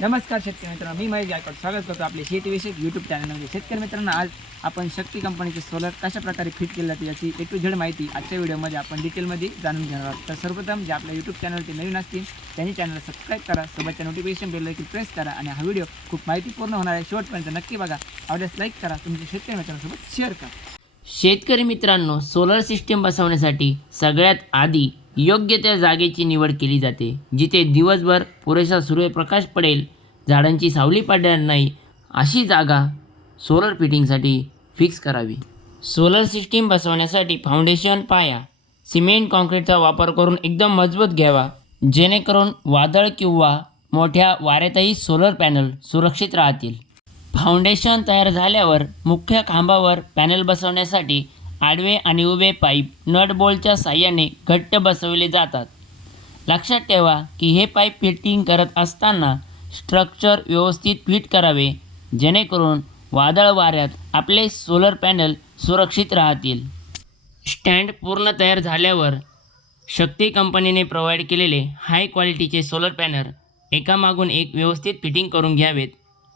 नमस्कार शेतकरी मित्रांनो, मी महेश गायकवाड स्वागत करतो आपले शेतीविषयक यूट्यूब चॅनलमध्ये. शेतकरी मित्रांनो, आज आपण शक्ती कंपनीचे सोलर कशा प्रकारे फिट केले जाते याची A to Z माहिती आजच्या व्हिडिओमध्ये आपण डिटेलमध्ये जाणून घेणार आहोत. तर सर्वप्रथम जे आपल्या यूट्यूब चॅनलवरती नवीन असतील त्यांनी चॅनलला सबस्क्राईब करा, सोबतच्या नोटिफिकेशन बेल देखील प्रेस करा आणि हा व्हिडिओ खूप माहितीपूर्ण होणार आहे. शेवटपर्यंत नक्की बघा. आवडल्यास लाईक करा, तुमच्या शेतकरी मित्रांसोबत शेअर करा. शेतकरी मित्रांनो, सोलर सिस्टीम बसवण्यासाठी सगळ्यात आधी योग्य त्या जागेची निवड केली जाते, जिथे दिवसभर पुरेसा सूर्यप्रकाश पडेल, झाडांची सावली पडणार नाही, अशी जागा सोलर फिटिंगसाठी फिक्स करावी. सोलर सिस्टीम बसवण्यासाठी फाउंडेशन पाया सिमेंट कॉन्क्रीटचा वापर करून एकदम मजबूत घ्यावा, जेणेकरून वादळ किंवा मोठ्या वाऱ्यातही सोलर पॅनल सुरक्षित राहतील. फाउंडेशन तयार झाल्यावर मुख्य खांबावर पॅनल बसवण्यासाठी आडवे आणि उभे पाईप नट बोल्टच्या साहाय्याने घट्ट बसवले जातात. लक्षात ठेवा की हे पाईप फिटिंग करत असताना स्ट्रक्चर व्यवस्थित फिट करावे, जेणेकरून वादळ वाऱ्यात आपले सोलर पॅनल सुरक्षित राहतील. स्टँड पूर्ण तयार झाल्यावर शक्ती कंपनीने प्रोव्हाइड केलेले हाय क्वालिटीचे सोलर पॅनल एकामागून एक व्यवस्थित फिटिंग करून घ्यावेत.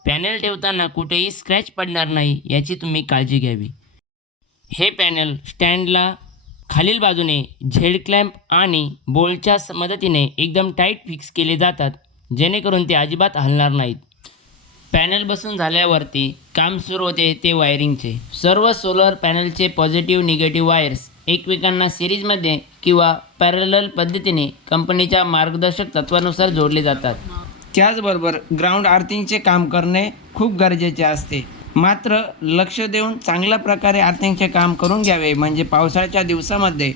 पॅनल ठेवताना कुठेही स्क्रॅच पडणार नाही याची तुम्ही काळजी घ्यावी. हे पॅनल स्टँडला खालील बाजूने झेड क्लॅम्प आणि बोल्टच्या मदतीने एकदम टाईट फिक्स केले जातात, जेणेकरून ते अजिबात हलणार नाहीत. पॅनल बसून झाल्यावरती काम सुरू होते ते वायरिंगचे. सर्व सोलर पॅनलचे पॉझिटिव्ह निगेटिव्ह वायर्स एकमेकांना सिरीजमध्ये किंवा पॅरलल पद्धतीने कंपनीच्या मार्गदर्शक तत्वानुसार जोडले जातात. त्याचबरोबर ग्राउंड आर्थिंगचे काम करणे खूप गरजेचे असते. मात्र लक्ष देऊन चांगल्या प्रकारे आर्थिंगचे काम करून घ्यावे, म्हणजे पावसाळ्याच्या दिवसामध्ये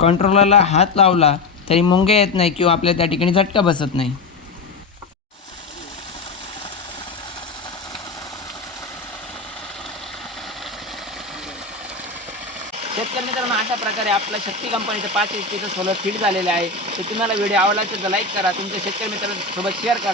कंट्रोलरला हात लावला तरी मुंगे येत नाही किंवा आपल्या त्या ठिकाणी झटका बसत नाही. शेतकरी मित्रांनो, अशा प्रकारे आपल्या शक्ती कंपनीचं 5 HP सोलर फिट झालेलं आहे. तर तुम्हाला व्हिडिओ आवडला असेल तर लाईक करा, तुमच्या शेतकरी मित्रांसोबत शेअर करा.